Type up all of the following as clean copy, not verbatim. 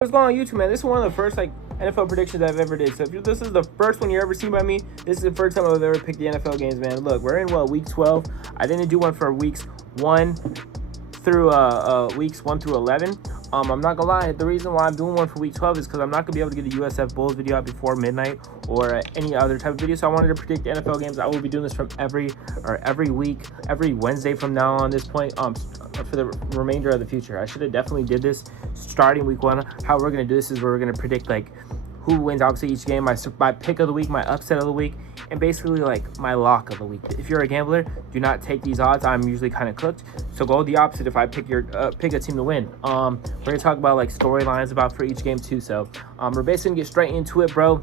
What's going on YouTube, man? This is one of the first NFL predictions I've ever did. So if this is the first one you're ever seen by me, this is the first time I've ever picked the NFL games, man. Look, we're in week 12. I didn't do one for weeks 1 through 11. I'm not gonna lie, the reason why I'm doing one for week 12 is because I'm not gonna be able to get a USF Bulls video out before midnight or any other type of video. So I wanted to predict the NFL games. I will be doing this from every week, every Wednesday from now on this point, for the remainder of the future. I should have definitely did this starting week 1. How we're gonna do this is we're gonna predict who wins obviously each game, my pick of the week, my upset of the week, and basically my lock of the week. If you're a gambler, do not take these odds. I'm usually kind of cooked, so go the opposite if I pick a team to win. We're gonna talk about storylines about for each game too. So we're basically gonna get straight into it, bro.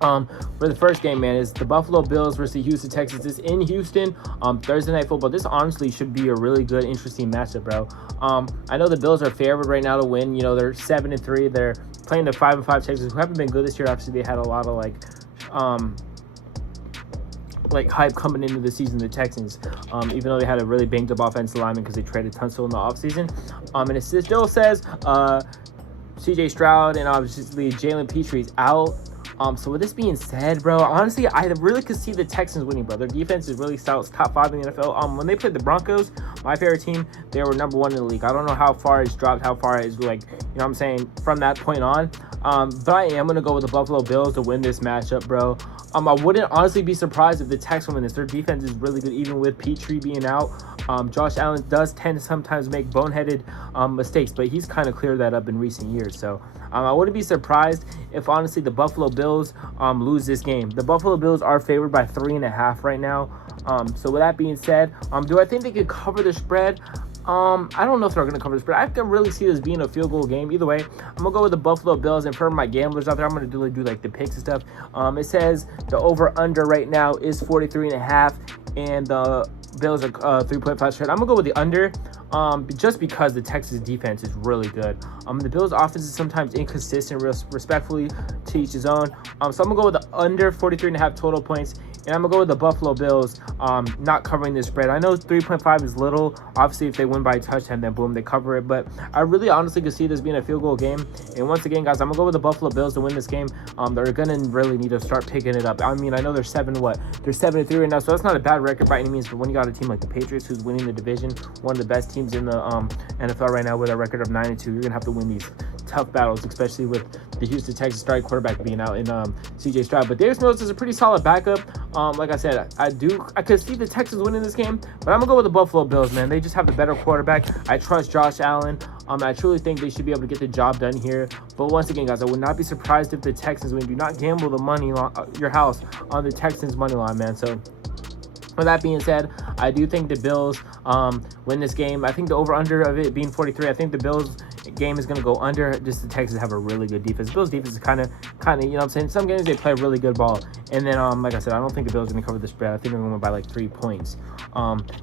For the first game, man, is the Buffalo Bills versus the Houston Texans. It's in Houston, Thursday Night Football. This honestly should be a really good, interesting matchup, bro. I know the Bills are favored right now to win. You know, they're 7-3. They're playing the 5-5 Texans, who haven't been good this year. Obviously, they had a lot of hype coming into the season, the Texans, even though they had a really banged up offensive lineman because they traded Tunsil in the offseason. And it still says CJ Stroud and obviously Jalen Petre's out. So with this being said, bro, honestly, I really could see the Texans winning, bro. Their defense is really stout. It's top 5 in the NFL. When they played the Broncos, my favorite team, they were number 1 in the league. I don't know how far it's dropped, how far it's I'm saying, from that point on. But I am going to go with the Buffalo Bills to win this matchup, bro. I wouldn't honestly be surprised if the Texans win this. Their defense is really good, even with Petre being out. Josh Allen does tend to sometimes make boneheaded mistakes, but he's kind of cleared that up in recent years. So I wouldn't be surprised if, honestly, the Buffalo Bills lose this game. The Buffalo Bills are favored by 3.5 right now. So with that being said, do I think they could cover the spread? I don't know if they're going to cover this, but I can really see this being a field goal game. Either way, I'm going to go with the Buffalo Bills. And for my gamblers out there, I'm going to do the picks and stuff. It says the over-under right now is 43.5, and the Bills are 3.5 straight. I'm going to go with the under, just because the Texas defense is really good. The Bills' offense is sometimes inconsistent, respectfully to each his own. So I'm going to go with the under 43.5 total points. And I'm going to go with the Buffalo Bills not covering this spread. I know 3.5 is little. Obviously, if they win by a touchdown, then boom, they cover it. But I really honestly could see this being a field goal game. And once again, guys, I'm going to go with the Buffalo Bills to win this game. They're going to really need to start picking it up. I mean, I know they're 7-3 right now, so that's not a bad record by any means. But when you got a team like the Patriots, who's winning the division, one of the best teams in the NFL right now with a record of 9-2, you're going to have to win these tough battles, especially with the Houston Texans starting quarterback being out in CJ Stroud. But Davis Mills is a pretty solid backup. Like I said, I could see the Texans winning this game, but I'm gonna go with the Buffalo Bills, man. They just have the better quarterback. I trust Josh Allen. I truly think they should be able to get the job done here. But once again, guys, I would not be surprised if the Texans win. Do not gamble the money your house on the Texans money line, man. So with that being said, I do think the Bills win this game. I think the over-under of it being 43, I think the Bills game is going to go under. Just the Texans have a really good defense. The Bills defense is kind of, you know what I'm saying? Some games they play really good ball. And then, like I said, I don't think the Bills are going to cover the spread. I think they're going to win by 3 points.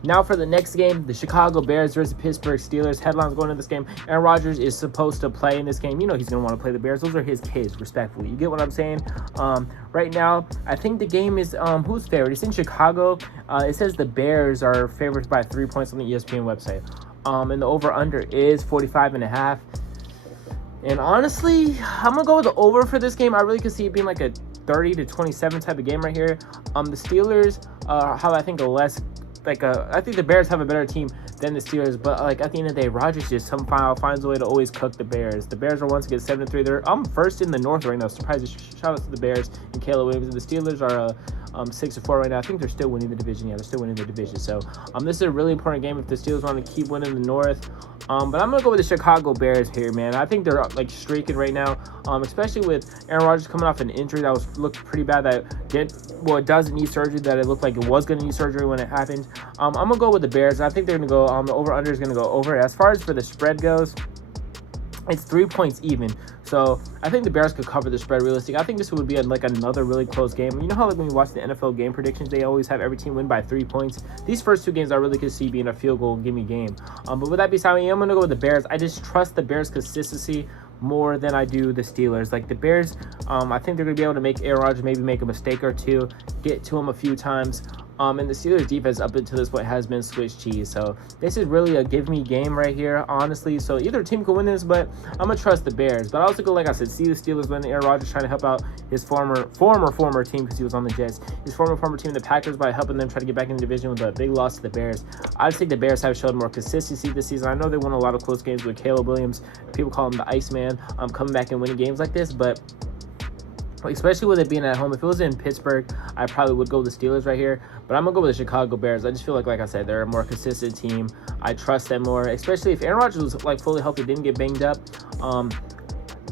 Now for the next game, the Chicago Bears versus the Pittsburgh Steelers. Headlines going into this game. Aaron Rodgers is supposed to play in this game. You know he's going to want to play the Bears. Those are his kids, respectfully. You get what I'm saying? Right now, I think the game is, who's favored? It's in Chicago. It says the Bears are favored by 3 points on the ESPN website. And the over-under is 45.5. And honestly, I'm going to go with the over for this game. I really could see it being like a 30-27 type of game right here. The Steelers have, I think, I think the Bears have a better team than the Steelers, but at the end of the day, Rodgers just somehow finds a way to always cook the Bears. The Bears are once again 7-3. They're first in the North right now. Surprising. Shout out to the Bears and Caleb Williams. And the Steelers are 6-4 right now. I think they're still winning the division. Yeah, they're still winning the division. So this is a really important game if the Steelers want to keep winning the North. But I'm gonna go with the Chicago Bears here, man. I think they're streaking right now, especially with Aaron Rodgers coming off an injury that looked pretty bad. It doesn't need surgery. That it looked like it was gonna need surgery when it happened. I'm gonna go with the Bears. I think they're gonna go. The over/under is gonna go over. As far as for the spread goes, it's 3 points even. So I think the Bears could cover the spread realistic. I think this would be another really close game. You know how when you watch the NFL game predictions, they always have every team win by 3 points. These first 2 games I really could see being a field goal gimme game. But with that being said, I am going to go with the Bears. I just trust the Bears' consistency more than I do the Steelers. The Bears, I think they're going to be able to make Aaron Rodgers maybe make a mistake or two, get to him a few times. And the Steelers defense up until this point has been Swiss cheese. So this is really a give me game right here, honestly. So either team could win this, but I'm gonna trust the Bears. But I also go, like I said, see the Steelers win. Aaron Rodgers trying to help out his former team, because he was on the Jets. His former team, the Packers, by helping them try to get back in the division with a big loss to the Bears. I just think the Bears have showed more consistency this season. I know they won a lot of close games with Caleb Williams. People call him the Iceman. Coming back and winning games like this, but especially with it being at home. If it was in Pittsburgh, I probably would go with the Steelers right here, but I'm gonna go with the Chicago Bears. I just feel like I said, they're a more consistent team. I trust them more, especially if Aaron Rodgers was like fully healthy, didn't get banged up.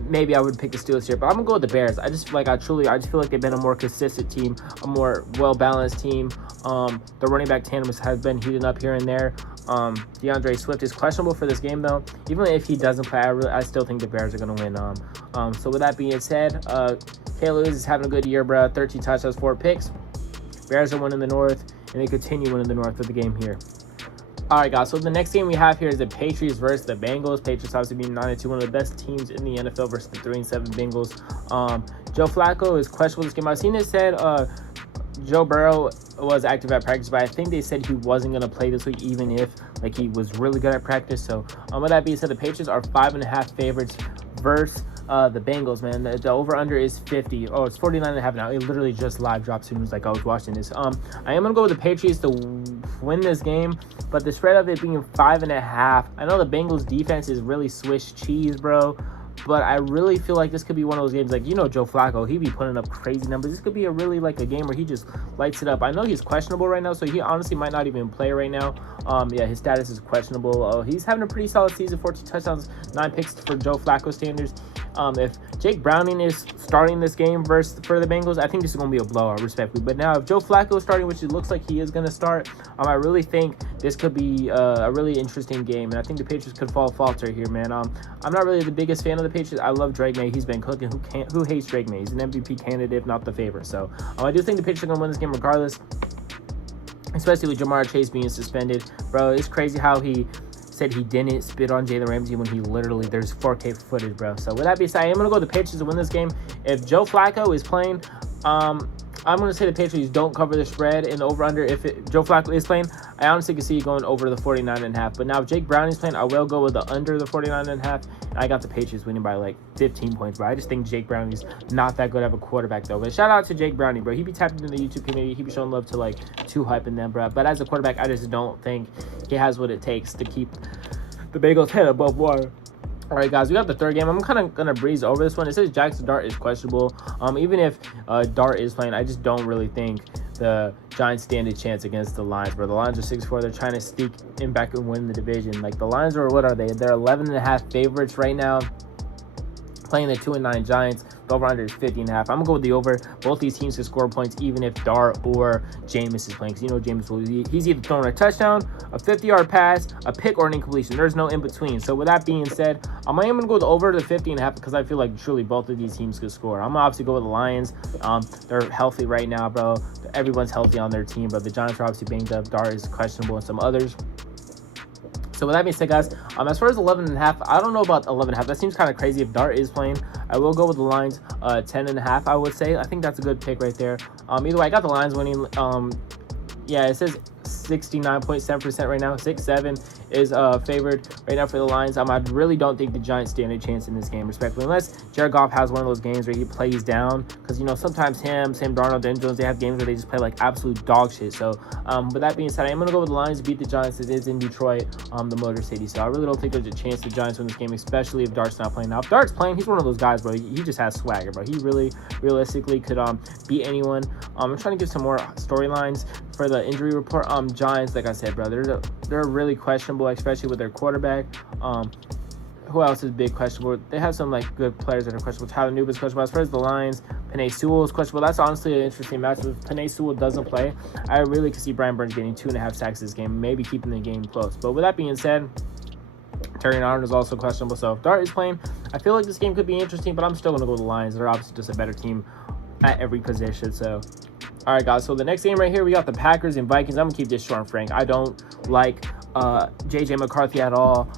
Maybe I would pick the Steelers here, but I'm gonna go with the Bears. I just feel like they've been a more consistent team, a more well-balanced team. The running back tandem has been heating up here and there. DeAndre Swift is questionable for this game, though. Even if he doesn't play, I still think the Bears are gonna win. So with that being said, Caleb is having a good year, bro. 13 touchdowns, 4 picks. Bears are winning the North, and they continue winning the North with the game here. All right, guys. So the next game we have here is the Patriots versus the Bengals. Patriots obviously being 9-2, one of the best teams in the NFL, versus the 3-7 Bengals. Joe Flacco is questionable this game. I've seen it said Joe Burrow was active at practice, but I think they said he wasn't going to play this week, even if like he was really good at practice. So with that being said, the Patriots are 5.5 favorites versus the Bengals, man. The over-under is 50. Oh, it's 49.5 now. It literally just live dropped as soon as like I was watching this. I am gonna go with the Patriots to win this game, but the spread of it being 5.5. I know the Bengals defense is really Swiss cheese, bro, but I really feel like this could be one of those games, like, Joe Flacco, he be putting up crazy numbers. This could be a really like a game where he just lights it up. I know he's questionable right now, so he honestly might not even play right now. His status is questionable. He's having a pretty solid season, 14 touchdowns, 9 picks for Joe Flacco standards. If Jake Browning is starting this game for the Bengals, I think this is going to be a blowout, respectfully. But now if Joe Flacco is starting, which it looks like he is going to start, I really think this could be a really interesting game. And I think the Patriots could falter here, man. I'm not really the biggest fan of the Patriots. I love Drake May. He's been cooking. Who hates Drake May? He's an MVP candidate, if not the favorite. So I do think the Patriots are going to win this game regardless, especially with Jamar Chase being suspended. Bro, it's crazy how he said he didn't spit on Jalen Ramsey when he literally, there's 4K footage, bro. So with that being said, I am going to go with the Patriots to win this game. If Joe Flacco is playing, I'm going to say the Patriots don't cover the spread in the over-under. If Joe Flacco is playing, I honestly can see it going over the 49.5. But now if Jake Browning's playing, I will go with the under the 49.5. I got the Patriots winning by like 15 points, bro. I just think Jake Browning's not that good of a quarterback, though. But shout out to Jake Browning, bro. He be tapped into the YouTube community. He be showing love to like Too Hyping them, bro. But as a quarterback, I just don't think he has what it takes to keep the Bengals' head above water. All right, guys, we got the third game. I'm kind of going to breeze over this one. It says Jackson Dart is questionable. Even if Dart is playing, I just don't really think the Giants stand a chance against the Lions, bro. The Lions are 6-4. They're trying to sneak in back and win the division. Like, the Lions are, what are they? They're 11.5 favorites right now, playing the 2-9 Giants. The over-under is 50.5. I'm going to go with the over. Both these teams can score points, even if Dart or Jameis is playing. Because Jameis he's either throwing a touchdown, a 50-yard pass, a pick, or an incompletion. There's no in-between. So with that being said, I am going to go with the over to 50.5 because I feel like truly both of these teams could score. I'm going to obviously go with the Lions. They're healthy right now, bro. Everyone's healthy on their team, but the Giants are obviously banged up. Dart is questionable and some others. So with that being said, guys, as far as 11.5, I don't know about 11.5. That seems kind of crazy if Dart is playing. I will go with the Lions 10.5, I would say. I think that's a good pick right there. Either way, I got the Lions winning. It says 69.7% right now. 6-7 is favored right now for the Lions. I really don't think the Giants stand a chance in this game, respectfully, unless Jared Goff has one of those games where he plays down. Because, sometimes Sam Darnold, Dan Jones, they have games where they just play like absolute dog shit. So, with that being said, I am going to go with the Lions to beat the Giants. It is in Detroit, the Motor City. So, I really don't think there's a chance the Giants win this game, especially if Dart's not playing. Now, if Dart's playing, he's one of those guys, bro. He just has swagger, bro. He really, realistically could beat anyone. I'm trying to give some more storylines for the injury report. Giants, like I said, bro, they're really questionable, especially with their quarterback. Who else is big questionable? They have some like good players that are questionable. Tyler Newton's questionable. As far as the Lions, Penei Sewell is questionable. That's honestly an interesting matchup. If Penei Sewell doesn't play, I really could see Brian Burns getting 2.5 sacks this game, maybe keeping the game close. But with that being said, Terry Arnold is also questionable. So if Dart is playing, I feel like this game could be interesting, but I'm still going to go with the Lions. They're obviously just a better team at every position. So, all right, guys. So the next game right here, we got the Packers and Vikings. I'm going to keep this short and frank. I don't like JJ McCarthy at all.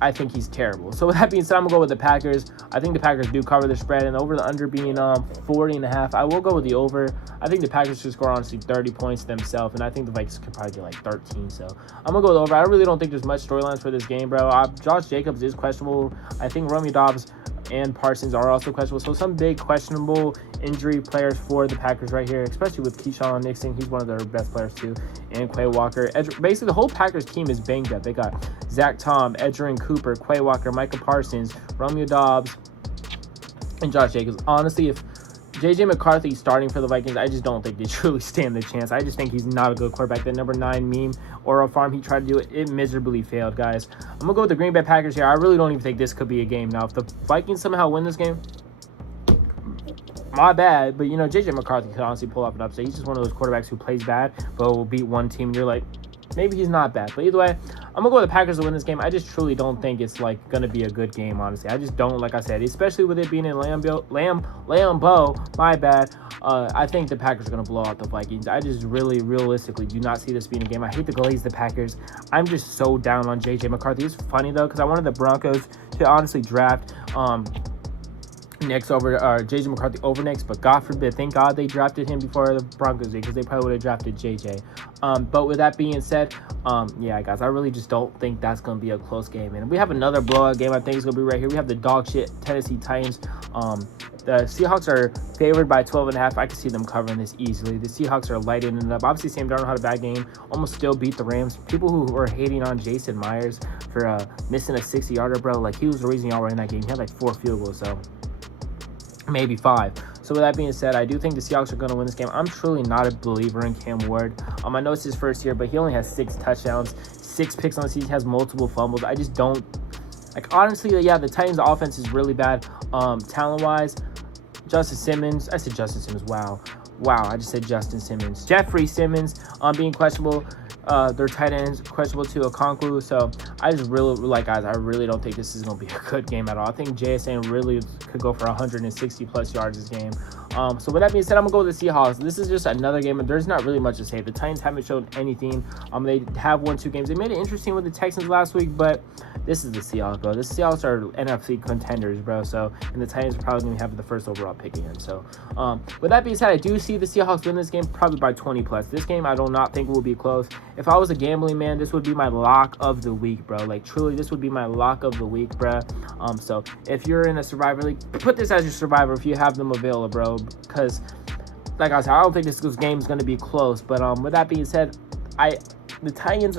I think he's terrible. So with that being said, I'm gonna go with the Packers. I think the Packers do cover the spread, and over the under being 40.5. I will go with the over. I think the Packers should score honestly 30 points themselves, and I think the Vikings could probably get like 13. So I'm gonna go with the over. I really don't think there's much storylines for this game, bro. Josh Jacobs is questionable. I think Romeo Doubs and Parsons are also questionable. So some big questionable injury players for the Packers right here, especially with Keyshawn Nixon. He's one of their best players too. And Quay Walker. Basically, the whole Packers team is banged up. They got Zach Tom, Edgerrin Cooper, Quay Walker, Micah Parsons, Romeo Doubs, and Josh Jacobs. Honestly, if JJ McCarthy starting for the Vikings, I just don't think they truly stand the chance. I just think he's not a good quarterback. That number 9 meme or a farm he tried to do it miserably failed, guys. I'm gonna go with the Green Bay Packers here. I really don't even think this could be a game. Now, if the Vikings somehow win this game, my bad, but JJ McCarthy could honestly pull off an upset. He's just one of those quarterbacks who plays bad, but will beat one team, and you're like, maybe he's not bad. But either way, I'm gonna go with the Packers to win this game. I just truly don't think it's gonna be a good game, honestly. I just don't, like I said, especially with it being in Lambeau, my bad. I think the Packers are gonna blow out the Vikings. I just really, realistically do not see this being a game. I hate to glaze the Packers. I'm just so down on JJ McCarthy. It's funny though, because I wanted the Broncos to honestly draft JJ McCarthy over next, but God forbid, thank God they drafted him before the Broncos did, because they probably would have drafted JJ. But with that being said, yeah, guys, I really just don't think that's going to be a close game. And we have another blowout game I think is going to be right here. We have the dog shit Tennessee Titans. The Seahawks are favored by 12.5. I can see them covering this easily. The Seahawks are lighting it up. Obviously, Sam Darnold had a bad game. Almost still beat the Rams. People who were hating on Jason Myers for missing a 60-yarder, bro, like, he was the reason y'all were in that game. He had like 4 field goals, so maybe 5. So with that being said, I do think the Seahawks are going to win this game. I'm truly not a believer in Cam Ward. I know it's his first year, but he only has 6 touchdowns, 6 picks on the season, has multiple fumbles. I just don't, honestly, yeah, the Titans' offense is really bad talent-wise. Justin Simmons, I said Justin Simmons, wow, I just said Justin Simmons. Jeffrey Simmons being questionable. Their tight ends questionable to Okonkwo. So I just really, guys, I really don't think this is going to be a good game at all. I think JSN really could go for 160 plus yards this game. So with that being said, I'm going to go with the Seahawks. This is just another game, and there's not really much to say. The Titans haven't shown anything. They have won 2 games. They made it interesting with the Texans last week, but this is the Seahawks, bro. The Seahawks are NFC contenders, bro. So, and the Titans are probably going to have the first overall pick again. So, with that being said, I do see the Seahawks win this game probably by 20 plus. This game, I do not think will be close. If I was a gambling man, this would be my lock of the week, bro. Like, truly, this would be my lock of the week, bro. So, if you're in a Survivor League, put this as your Survivor if you have them available, bro. Because, like I said, I don't think this game is going to be close. But with that being said, the Titans,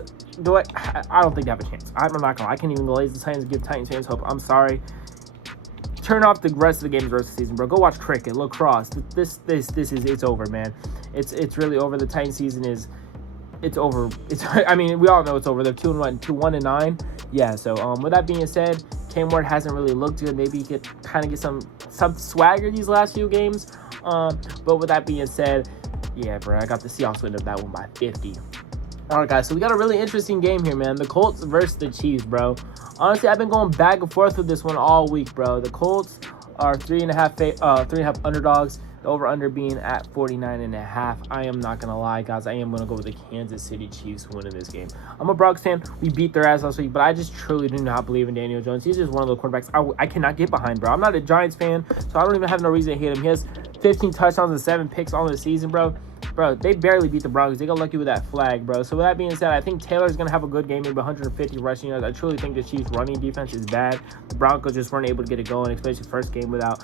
I don't think they have a chance. I'm not gonna. I can't even glaze the Titans and give Titans fans hope. I'm sorry. Turn off the rest of the games the rest of the season, bro. Go watch cricket, lacrosse. It's over, man. It's really over. The Titans season it's over. I mean, we all know it's over. They're 2-1-9. Yeah. So with that being said, Cam Ward hasn't really looked good. Maybe he could kind of get some swagger these last few games. But with that being said, yeah, bro, I got the Seahawks winning that one by 50. All right, guys, so we got a really interesting game here, man. The Colts versus the Chiefs, bro. Honestly, I've been going back and forth with this one all week, bro. The Colts are 3.5 underdogs. The over-under being at 49.5. I am not going to lie, guys. I am going to go with the Kansas City Chiefs winning this game. I'm a Broncos fan. We beat their ass last week, but I just truly do not believe in Daniel Jones. He's just one of the quarterbacks I cannot get behind, bro. I'm not a Giants fan, so I don't even have no reason to hate him. He has 15 touchdowns and 7 picks on the season, bro. Bro, they barely beat the Broncos. They got lucky with that flag, bro. So with that being said, I think Taylor's going to have a good game, maybe 150 rushing yards. I truly think the Chiefs' running defense is bad. The Broncos just weren't able to get it going, especially first game without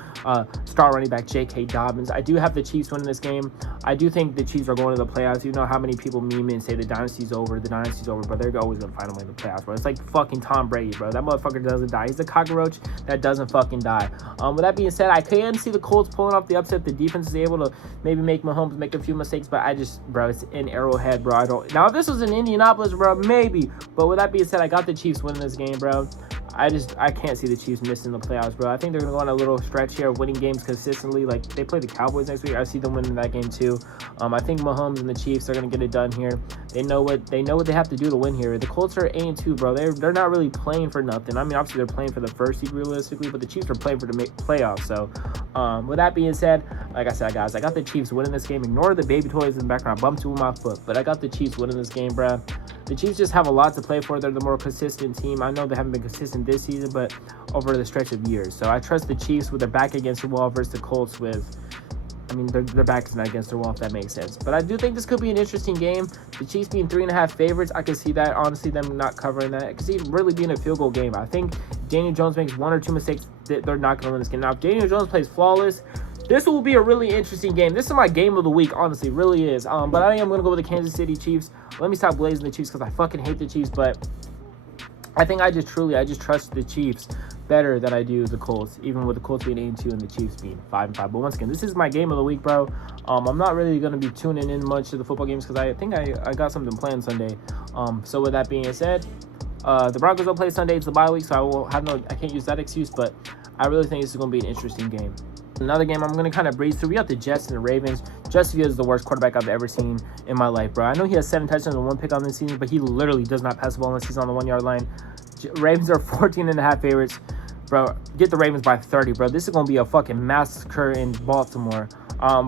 star running back J.K. Dobbins. I do have the Chiefs winning this game. I do think the Chiefs are going to the playoffs. You know how many people meme and say the dynasty's over, but they're always going to find a way in the playoffs, bro. It's like fucking Tom Brady, bro. That motherfucker doesn't die. He's a cockroach that doesn't fucking die. With that being said, I can see the Colts pulling off the upset. The defense is able to maybe make Mahomes make a few mistakes, but bro, it's in Arrowhead, bro. Now, if this was in Indianapolis, bro, maybe. But with that being said, I got the Chiefs winning this game, bro. I can't see the Chiefs missing the playoffs, bro. I think they're going to go on a little stretch here of winning games consistently. Like, they play the Cowboys next week. I see them winning that game, too. I think Mahomes and the Chiefs are going to get it done here. They know what they have to do to win here. The Colts are 8-2, bro. They're not really playing for nothing. I mean, obviously, they're playing for the first seed realistically, but the Chiefs are playing for the playoffs. So, with that being said, like I said, guys, I got the Chiefs winning this game. Ignore the baby toys in the background. I bumped it with my foot, but I got the Chiefs winning this game, bruh. The Chiefs just have a lot to play for. They're the more consistent team. I know they haven't been consistent this season, but over the stretch of years. So I trust the Chiefs with their back against the wall versus the Colts with, I mean, their back is not against the wall, if that makes sense. But I do think this could be an interesting game. The Chiefs being 3.5 favorites, I can see that. Honestly, them not covering that. I can see it really being a field goal game. I think Daniel Jones makes 1 or 2 mistakes, they're not going to win this game. Now, if Daniel Jones plays flawless, this will be a really interesting game. This is my game of the week, honestly, really is. But I am going to go with the Kansas City Chiefs. Let me stop blazing the Chiefs because I fucking hate the Chiefs. But I think I just trust the Chiefs better than I do the Colts, even with the Colts being 8-2 and the Chiefs being 5-5. But once again, this is my game of the week, bro. I'm not really going to be tuning in much to the football games because I think I got something planned Sunday. So with that being said, the Broncos don't play Sunday. It's the bye week, so I can't use that excuse. But I really think this is going to be an interesting game. Another game I'm going to kind of breeze through. We got the Jets and the Ravens. Justin Fields is the worst quarterback I've ever seen in my life, bro. I know he has 7 touchdowns and 1 pick on this season, but he literally does not pass the ball unless he's on the 1-yard line. Ravens are 14.5 favorites. Bro, get the Ravens by 30, bro. This is going to be a fucking massacre in Baltimore.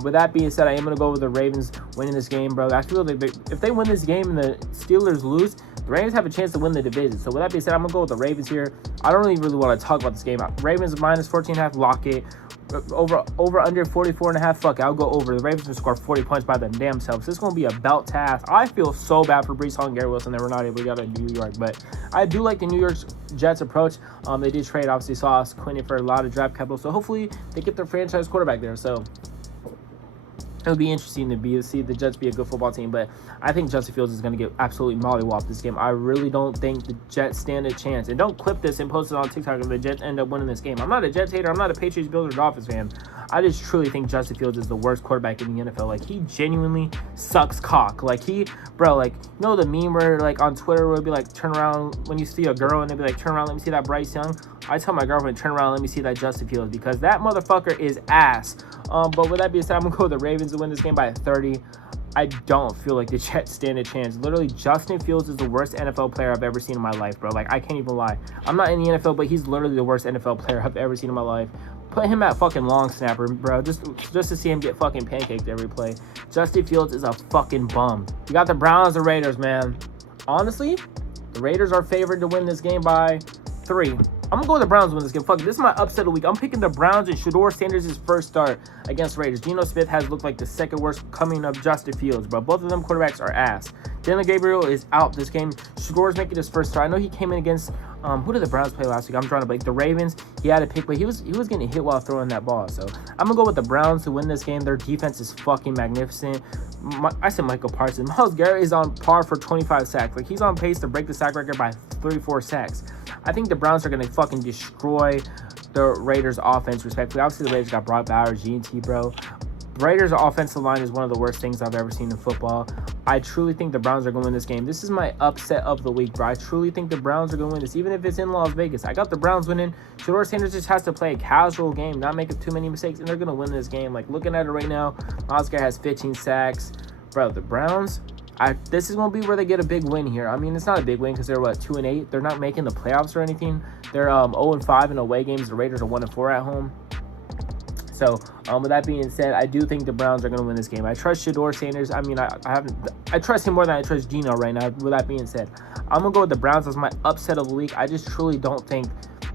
With that being said, I am going to go with the Ravens winning this game, bro. I feel like if they win this game and the Steelers lose, the Ravens have a chance to win the division. So with that being said, I'm going to go with the Ravens here. I don't really want to talk about this game. Ravens minus 14.5, lock it. Over under 44.5, fuck it, I'll go over. The Ravens will score 40 points by them selves. This is going to be a belt task. I feel so bad for Breece Hall and Garrett Wilson. They were not able to get out of New York, but I do like the New York Jets approach. They did trade, obviously, Sauce Quinn for a lot of draft capital, so hopefully they get their franchise quarterback there. So it would be interesting to see the Jets be a good football team, but I think Justin Fields is going to get absolutely mollywopped this game. I really don't think the Jets stand a chance. And don't clip this and post it on TikTok if the Jets end up winning this game. I'm not a Jets hater. I'm not a Patriots, Bills, or Dolphins fan. I just truly think Justin Fields is the worst quarterback in the NFL. Like, he genuinely sucks cock. Like, the meme where, like, on Twitter would be like, turn around when you see a girl and they'd be like, turn around, let me see that Bryce Young. I tell my girlfriend, turn around, let me see that Justin Fields, because that motherfucker is ass. But with that being said, I'm going to go with the Ravens to win this game by 30. I don't feel like the Jets stand a chance. Literally, Justin Fields is the worst NFL player I've ever seen in my life, bro. Like, I can't even lie. I'm not in the NFL, but he's literally the worst NFL player I've ever seen in my life. Put him at fucking long snapper, bro, just to see him get fucking pancaked every play. Justin Fields is a fucking bum. You got the Browns, the Raiders, man. Honestly, the Raiders are favored to win this game by 3. I'm going to go with the Browns win this game. Fuck, this is my upset of the week. I'm picking the Browns and Shedeur Sanders' first start against Raiders. Geno Smith has looked like the second worst coming of Justin Fields, bro. Both of them quarterbacks are ass. Daniel Gabriel is out this game. Shedeur's making his first start. I know he came in against, who did the Browns play last week? I'm trying to blank. The Ravens. He had a pick, but he was getting hit while throwing that ball. So I'm going to go with the Browns to win this game. Their defense is fucking magnificent. I said Michael Parsons. Myles Garrett is on par for 25 sacks. Like, he's on pace to break the sack record by 34 sacks. I think the Browns are going to fucking destroy the Raiders' offense, respectfully. Obviously, the Raiders got Brock Bowers, G&T, bro. The Raiders' offensive line is one of the worst things I've ever seen in football. I truly think the Browns are going to win this game. This is my upset of the week, bro. I truly think the Browns are going to win this, even if it's in Las Vegas. I got the Browns winning. Shedeur Sanders just has to play a casual game, not make too many mistakes, and they're going to win this game. Like, looking at it right now, Myles Garrett has 15 sacks. Bro, the Browns, this is going to be where they get a big win here. I mean, it's not a big win because they're, 2-8? They're not making the playoffs or anything. They're 0-5 in away games. The Raiders are 1-4 at home. So, with that being said, I do think the Browns are going to win this game. I trust Shedeur Sanders. I mean, I trust him more than I trust Geno right now. With that being said, I'm going to go with the Browns as my upset of the week. I just truly don't think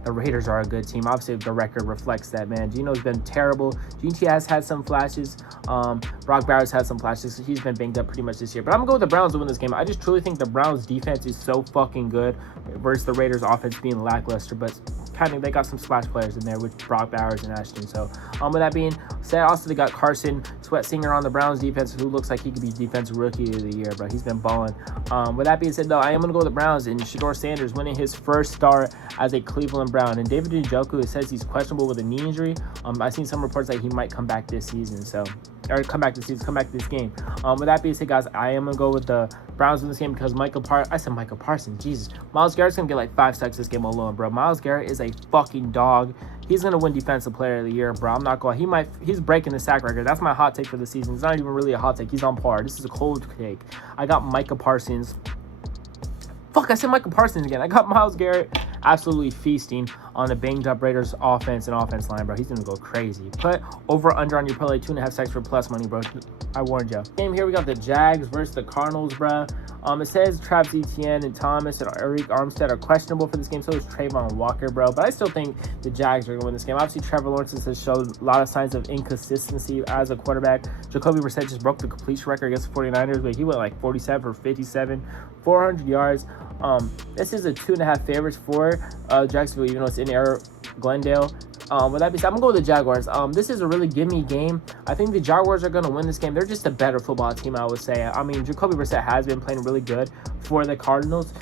the Raiders are a good team. Obviously, the record reflects that, man. Geno's been terrible. GT has had some flashes. Brock Bowers has some flashes. He's been banged up pretty much this year. But I'm going to go with the Browns to win this game. I just truly think the Browns' defense is so fucking good versus the Raiders' offense being lackluster. But kind of, they got some splash players in there with Brock Bowers and Ashton. So, with that being said, also they got Carson Sweat-Singer on the Browns defense, who looks like he could be defensive rookie of the year, bro. He's been balling. With that being said, though, I am going to go with the Browns and Shedeur Sanders winning his first start as a Cleveland Brown. And David Njoku says he's questionable with a knee injury. I've seen some reports that he might come back this season. Come back this game. With that being said, guys, I am going to go with the Browns in this game because Michael Parsons, Jesus. Myles Garrett's going to get like 5 sacks this game alone, bro. Myles Garrett is a fucking dog. He's going to win Defensive Player of the Year, bro. I'm not going to. He's breaking the sack record. That's my hot take for the season. It's not even really a hot take. He's on par. This is a cold take. I got Micah Parsons. Fuck, I said Michael Parsons again. I got Myles Garrett absolutely feasting on the banged up Raiders offense and offense line, bro. He's gonna go crazy. Put over under on your parlay 2.5 sacks for plus money, bro. I warned you. Game here, we got the Jags versus the Cardinals, bro. It says Travis Etienne and Thomas and Eric Armstead are questionable for this game. So is Trayvon Walker, bro. But I still think the Jags are going to win this game. Obviously, Trevor Lawrence has showed a lot of signs of inconsistency as a quarterback. Jacoby Brissett just broke the completion record against the 49ers, but he went like 47 for 57, 400 yards. This is a 2.5 favorites for Jacksonville, even though it's in Glendale. With that being said, I'm going to go with the Jaguars. This is a really gimme game. I think the Jaguars are going to win this game. They're just a better football team, I would say. I mean, Jacoby Brissett has been playing really good for the Cardinals.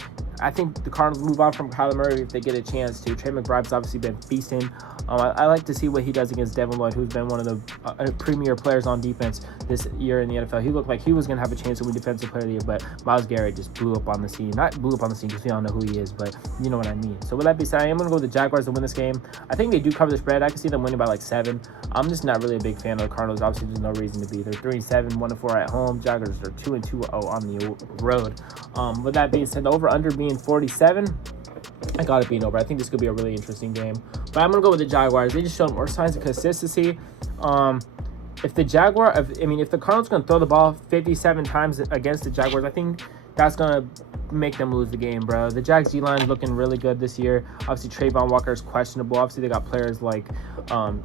I think the Cardinals move on from Kyler Murray if they get a chance to. Trey McBride's obviously been feasting. I like to see what he does against Devin Lloyd, who's been one of the premier players on defense this year in the NFL. He looked like he was going to have a chance to win Defensive Player of the Year, but Myles Garrett just blew up on the scene. Not blew up on the scene because we all know who he is, but you know what I mean. So with that being said, I am going to go with the Jaguars to win this game. I think they do cover the spread. I can see them winning by like 7. I'm just not really a big fan of the Cardinals. Obviously, there's no reason to be. They're 3-7, 1-4 at home. Jaguars are 2-2 on the road. With that being said, the over-under being 47, I got it being over. I think this could be a really interesting game. But I'm going to go with the Jaguars. They just showed more signs of consistency. If the Cardinals are going to throw the ball 57 times against the Jaguars, I think that's going to make them lose the game, bro. The Jags D-line is looking really good this year. Obviously, Trayvon Walker is questionable. Obviously, they got players like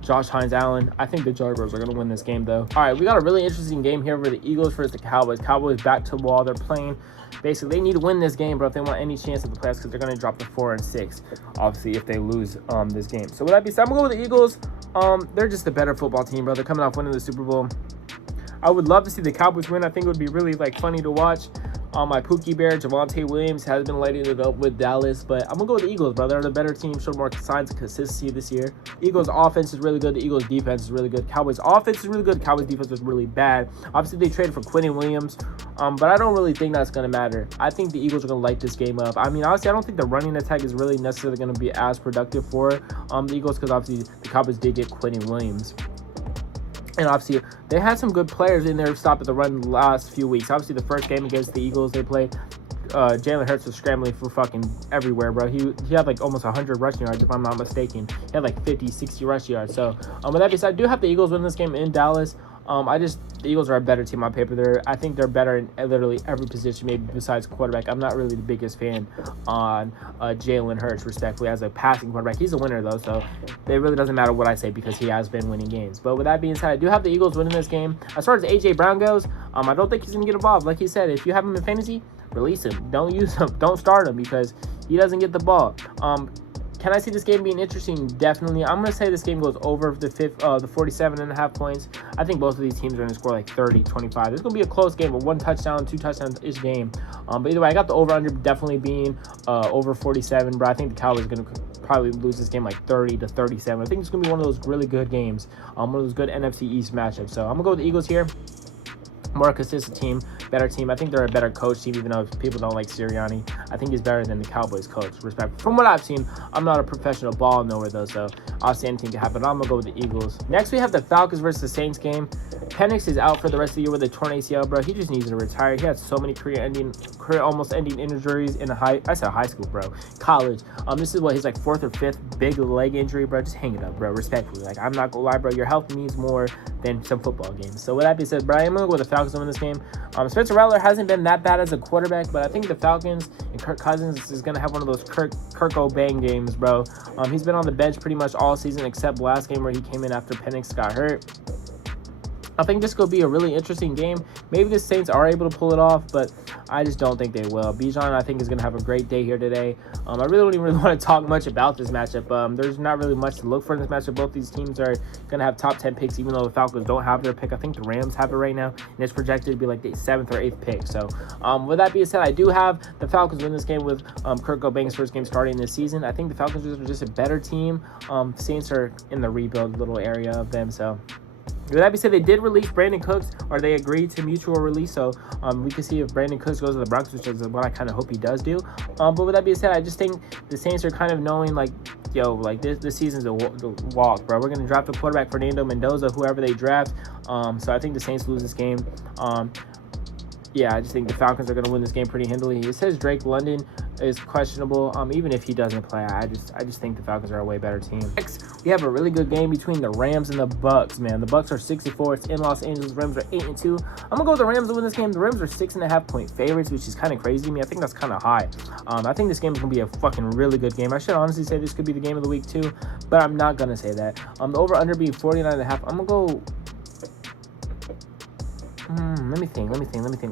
Josh Hines-Allen. I think the Jaguars are going to win this game, though. All right, we got a really interesting game here for the Eagles versus the Cowboys. Cowboys back to the wall. They're playing. Basically, they need to win this game, bro, if they want any chance at the playoffs, because they're going to drop to 4-6, obviously, if they lose this game. So with that being said, I'm going to go with the Eagles. They're just a better football team, bro. They're coming off winning the Super Bowl. I would love to see the Cowboys win. I think it would be really funny to watch. My Pookie Bear, Javonte Williams, has been lighting it up with Dallas, but I'm going to go with the Eagles, bro. They're the better team, showed more signs of consistency this year. Eagles offense is really good. The Eagles defense is really good. Cowboys offense is really good. Cowboys defense is really bad. Obviously, they traded for Quinnen Williams, but I don't really think that's going to matter. I think the Eagles are going to light this game up. I mean, honestly, I don't think the running attack is really necessarily going to be as productive for the Eagles, because obviously the Cowboys did get Quinnen Williams. And obviously, they had some good players in there stopping the run the last few weeks. Obviously, the first game against the Eagles they played, Jalen Hurts was scrambling for fucking everywhere, bro. He had like almost 100 rushing yards, if I'm not mistaken. He had like 50, 60 rush yards. So, with that being said, I do have the Eagles win this game in Dallas. The Eagles are a better team on paper. I think they're better in literally every position, maybe besides quarterback. I'm not really the biggest fan on Jalen Hurts, respectfully, as a passing quarterback. He's a winner, though, so it really doesn't matter what I say because he has been winning games. But with that being said, I do have the Eagles winning this game. As far as A.J. Brown goes, I don't think he's going to get involved. Like he said, if you have him in fantasy, release him. Don't use him. Don't start him because he doesn't get the ball. Can I see this game being interesting? Definitely. I'm going to say this game goes over the 47.5 points. I think both of these teams are going to score like 30, 25. It's going to be a close game, but 1 touchdown, 2 touchdowns each game. But either way, I got the over-under definitely being over 47, but I think the Cowboys are going to probably lose this game like 30-37. I think it's going to be one of those really good games, one of those good NFC East matchups. So I'm going to go with the Eagles here. More consistent team, better team. I think they're a better coach team, even though people don't like Sirianni. I think he's better than the Cowboys coach. Respect. From what I've seen, I'm not a professional ball knower, though, so obviously anything can happen. I'm going to go with the Eagles. Next, we have the Falcons versus the Saints game. Penix is out for the rest of the year with a torn ACL, bro. He just needs to retire. He had so many career almost ending injuries in high school, bro. College. This is his like 4th or 5th big leg injury, bro. Just hang it up, bro. Respectfully. Like, I'm not going to lie, bro. Your health means more than some football games. So with that being said, bro, I'm going to go with the Falcons to win this game. Spencer Rattler hasn't been that bad as a quarterback, but I think the Falcons and Kirk Cousins is going to have one of those Kirk O'Bang games, bro. He's been on the bench pretty much all season except last game where he came in after Penix got hurt. I think this could be a really interesting game. Maybe the Saints are able to pull it off, but I just don't think they will. Bijan, I think, is going to have a great day here today. I really don't even want to talk much about this matchup. There's not really much to look for in this matchup. Both these teams are going to have top 10 picks, even though the Falcons don't have their pick. I think the Rams have it right now, and it's projected to be like the 7th or 8th pick. So, with that being said, I do have the Falcons win this game with Kirk O'Bang's first game starting this season. I think the Falcons are just a better team. Saints are in the rebuild little area of them, so... With that being said, they did release Brandon Cooks, or they agreed to mutual release, so we can see if Brandon Cooks goes to the Broncos, which is what I kind of hope he does do. But with that being said, I just think the Saints are kind of knowing, like, yo, like, this season's a walk, bro. We're going to draft a quarterback, Fernando Mendoza, whoever they draft. So I think the Saints lose this game. Yeah, I just think the Falcons are going to win this game pretty handily. It says Drake London is questionable. Even if he doesn't play, I just think the Falcons are a way better team. Next, we have a really good game between the Rams and the Bucks, man. The Bucks are 6-4. It's in Los Angeles. Rams are 8-2. I'm gonna go with the Rams to win this game. The Rams are 6.5-point favorites, which is kind of crazy to me. I think that's kind of high. I think this game is gonna be a fucking really good game. I should honestly say this could be the game of the week too, but I'm not gonna say that. The over under being 49.5. I'm gonna go. Let me think.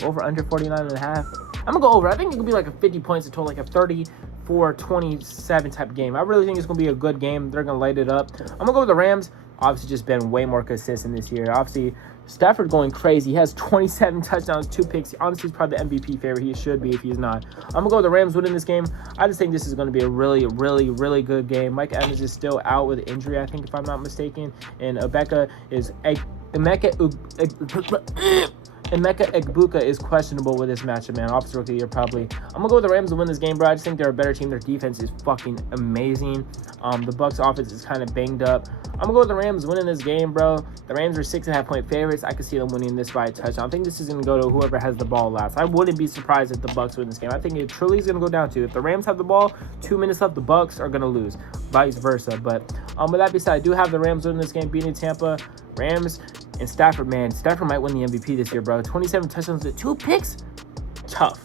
Over under 49.5. I'm gonna go over. I think it could be like a 50 points until like a 34-27 type game. I really think it's gonna be a good game. They're gonna light it up. I'm gonna go with the Rams. Obviously, just been way more consistent this year. Obviously, Stafford going crazy. He has 27 touchdowns, 2 picks. Honestly, he's probably the MVP favorite. He should be if he's not. I'm gonna go with the Rams winning this game. I just think this is gonna be a really, really, really good game. Mike Evans is still out with injury, I think, if I'm not mistaken, and Emeka Egbuka is questionable with this matchup, man. Offensive Rookie of the Year, probably. I'm going to go with the Rams to win this game, bro. I just think they're a better team. Their defense is fucking amazing. The Bucks offense is kind of banged up. I'm going to go with the Rams winning this game, bro. The Rams are 6.5-point favorites. I could see them winning this by a touchdown. I think this is going to go to whoever has the ball last. I wouldn't be surprised if the Bucks win this game. I think it truly is going to go down to if the Rams have the ball, 2 minutes left, the Bucks are going to lose. Vice versa. But with that being said, I do have the Rams winning this game, beating Tampa. Rams and Stafford, man. Stafford might win the MVP this year, bro. 27 touchdowns with 2 picks. Tough.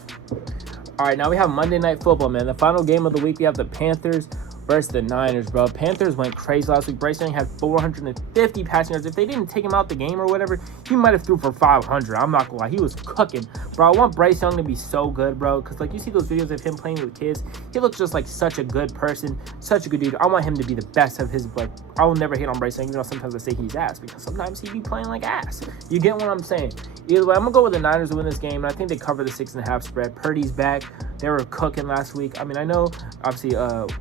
All right, now we have Monday Night Football, man. The final game of the week, we have the Panthers versus the Niners, bro. Panthers went crazy last week. Bryce Young had 450 passing yards. If they didn't take him out the game or whatever, he might have threw for 500. I'm not gonna lie. He was cooking. Bro, I want Bryce Young to be so good, bro, because, like, you see those videos of him playing with kids. He looks just like such a good person, such a good dude. I want him to be the best of his, like, I will never hate on Bryce Young, even though sometimes I say he's ass, because sometimes he be playing like ass. You get what I'm saying? Either way, I'm gonna go with the Niners to win this game, and I think they cover the 6.5 spread. Purdy's back. They were cooking last week. I mean, I know, obviously,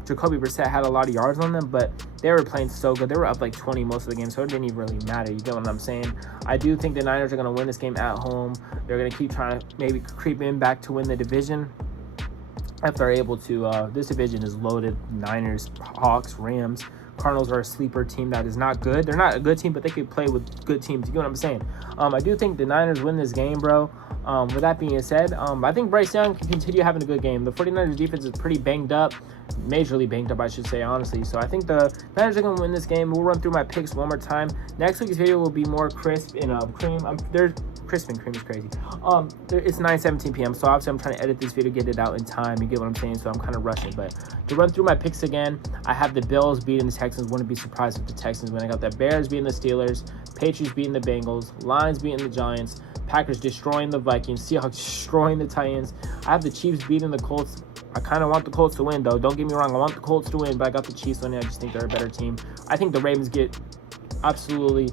Jacoby Brissett had a lot of yards on them, but they were playing so good. They were up like 20 most of the game, so it didn't even really matter. You get what I'm saying? I do think the Niners are going to win this game at home. They're going to keep trying to maybe creep in back to win the division if they're able to. This division is loaded. Niners, Hawks, Rams. Cardinals are a sleeper team that is not good. They're not a good team, but they could play with good teams. You get what I'm saying? I do think the Niners win this game, bro. With that being said, I think Bryce Young can continue having a good game. The 49ers defense is pretty banged up. Majorly banged up, I should say, honestly. So I think the Niners are going to win this game. We'll run through my picks one more time. Next week's video will be more crisp and cream. Crisp and cream is crazy. It's 9:17 p.m. So obviously I'm trying to edit this video, get it out in time. You get what I'm saying? So I'm kind of rushing. But to run through my picks again, I have the Bills beating the Texans. Wouldn't be surprised if the Texans win. I got the Bears beating the Steelers, Patriots beating the Bengals, Lions beating the Giants, Packers destroying the Vikings, Seahawks destroying the Titans. I have the Chiefs beating the Colts. I kind of want the Colts to win, though. Don't get me wrong. I want the Colts to win, but I got the Chiefs winning. I just think they're a better team. I think the Ravens get absolutely...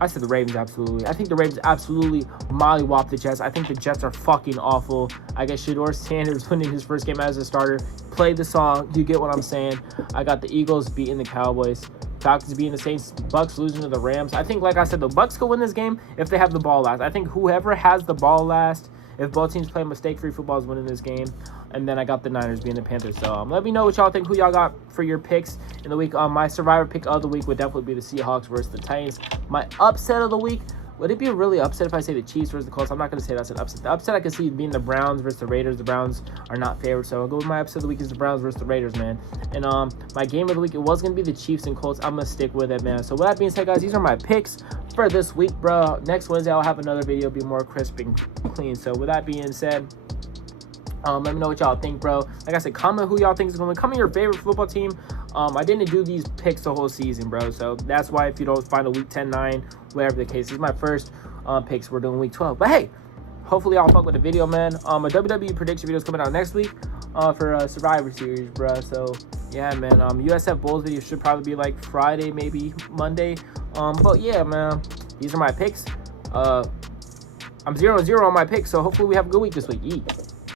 I said the Ravens absolutely. I think the Ravens absolutely mollywop the Jets. I think the Jets are fucking awful. I guess Shedeur Sanders winning his first game as a starter. Play the song. You get what I'm saying? I got the Eagles beating the Cowboys. Falcons beating the Saints. Bucks losing to the Rams. I think, like I said, the Bucks could win this game if they have the ball last. I think whoever has the ball last, if both teams play mistake-free football, is winning this game. And then I got the Niners being the Panthers. So let me know what y'all think, who y'all got for your picks in the week. My survivor pick of the week would definitely be the Seahawks versus the Titans. My upset of the week, would it be a really upset if I say the Chiefs versus the Colts? I'm not going to say that's an upset. The upset I can see being the Browns versus the Raiders. The Browns are not favored, so I'll go with my upset of the week is the Browns versus the Raiders, man. And my game of the week, it was going to be the Chiefs and Colts. I'm going to stick with it, man. So with that being said, guys, these are my picks for this week, bro. Next Wednesday, I'll have another video, be more crisp and clean. So with that being said, let me know what y'all think, bro. Like I said, comment who y'all think is going to win. Comment your favorite football team. I didn't do these picks the whole season, bro. So that's why if you don't find a week 10-9, whatever the case, this is my first picks. We're doing week 12. But hey, hopefully y'all fuck with the video, man. A WWE prediction video is coming out next week for Survivor Series, bro. So yeah, man. USF Bulls video should probably be like Friday, maybe Monday. But yeah, man. These are my picks. I'm 0-0 on my picks, so hopefully we have a good week this week.